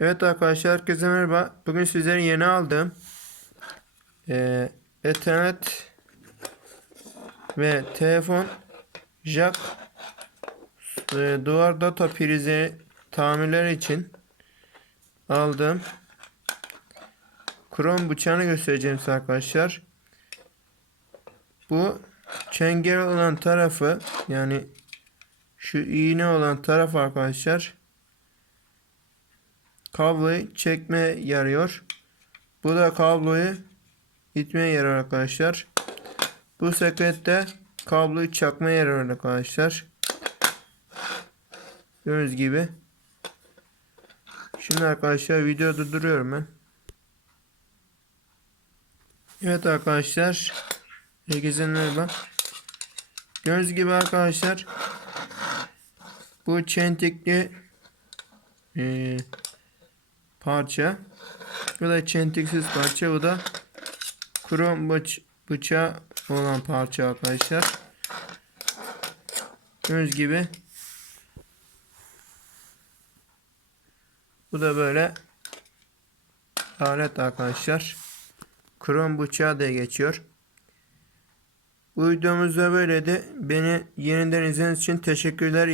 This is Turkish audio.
Evet arkadaşlar herkese merhaba. Bugün sizlere yeni aldığım eee Ethernet ve telefon jack eee, duvar data prizi tamirleri için aldığım krom bıçağını göstereceğim size arkadaşlar. Bu çengel olan tarafı yani şu iğne olan taraf arkadaşlar kabloyu çekme yarıyor. Bu da kabloyu itmeye yarıyor arkadaşlar. Bu sekette kabloyu çakmaya yarıyor arkadaşlar. Gördüğünüz gibi. Şimdi arkadaşlar video durduruyorum ben. Evet arkadaşlar. Herkese merhaba. Gördüğünüz gibi arkadaşlar. Bu çentikli eee parça. Bu da çentiksiz parça. Bu da krom bıç bıçağı olan parça arkadaşlar. Gördüğünüz gibi. Bu da böyle alet arkadaşlar. Krom bıçağı diye geçiyor. Bu videomuz da böyleydi. Beni yeniden izlediğiniz için teşekkürler.